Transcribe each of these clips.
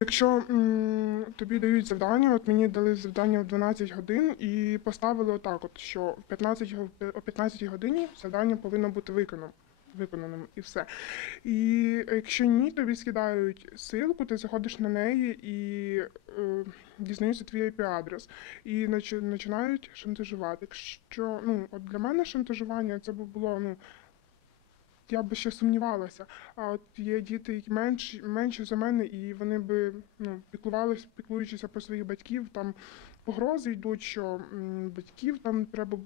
Якщо м, тобі дають завдання, от мені дали завдання в 12 годин і поставили отак, от, що в 15, го- о 15 годині завдання повинно бути виконано. Виконаним і все. І якщо ні, тобі скидають ссылку, ти заходиш на неї і е, дізнаються твій IP-адрес. І починають шантажувати. Якщо ну, от для мене шантажування це було ну, я би ще сумнівалася. А от є діти, які менш менше за мене, і вони би ну, піклувалися, піклуючися про своїх батьків, там погрози йдуть, що батьків там треба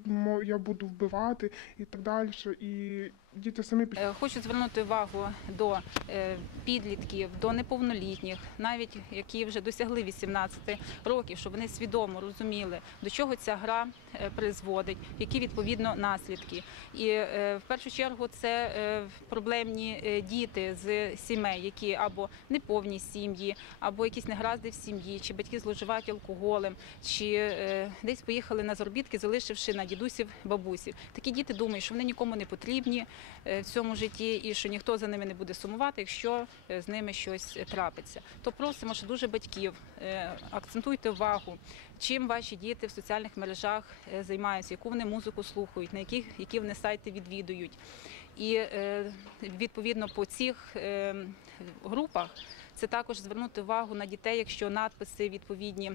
я буду вбивати і так далі. І діти самі під- Е, Хочу звернути увагу до е, підлітків, до неповнолітніх, навіть які вже досягли 18 років, щоб вони свідомо розуміли, до чого ця гра е, призводить, які відповідно наслідки. І в першу чергу це проблемні діти з сімей, які або неповні сім'ї, або якісь негаразди в сім'ї, чи батьки зловживають алкоголем, чи десь поїхали на заробітки, залишивши на дідусів бабусів. Такі діти думають, що вони нікому не потрібні в цьому житті і що ніхто за ними не буде сумувати, якщо е, з ними щось е, трапиться. То просимо, що дуже батьків е, акцентуйте увагу, чим ваші діти в соціальних мережах е, займаються, яку вони музику слухають, на яких які вони сайти відвідують. І е, відповідно по цих е, групах це також звернути увагу на дітей, якщо надписи відповідні.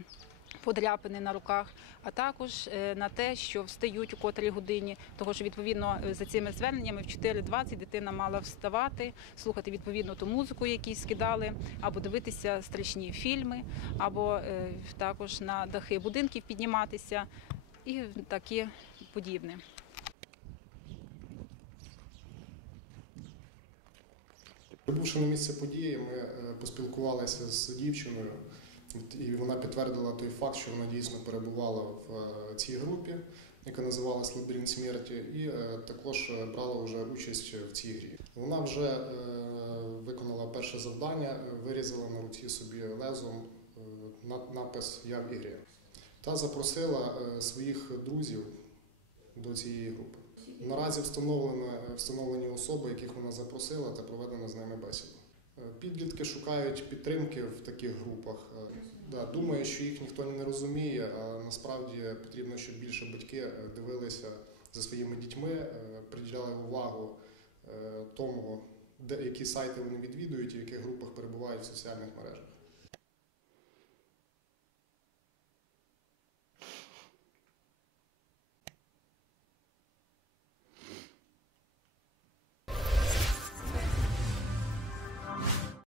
Подряпини на руках, а також е, на те, що встають у котрій годині, того що відповідно е, за цими зверненнями в 4.20 дитина мала вставати, слухати відповідно ту музику, яку скидали, або дивитися страшні фільми, або е, також на дахи будинків підніматися і таке подібне. Прибувши на місце події, ми поспілкувалися з дівчиною, і вона підтвердила той факт, що вона дійсно перебувала в е, цій групі, яка називалась Лабіринт смерті, і е, також е, брала вже участь в цій грі. Вона вже виконала перше завдання, вирізала на руці собі лезом напис Я в ігрі та запросила своїх друзів до цієї групи. Наразі встановлені особи, яких вона запросила, та проведена з ними бесіда. Е, Підлітки шукають підтримки в таких групах. Е, Да, думаю, що їх ніхто не розуміє, а насправді потрібно, щоб більше батьки е, дивилися за своїми дітьми, приділяли увагу тому, де які сайти вони відвідують і в яких групах перебувають в соціальних мережах.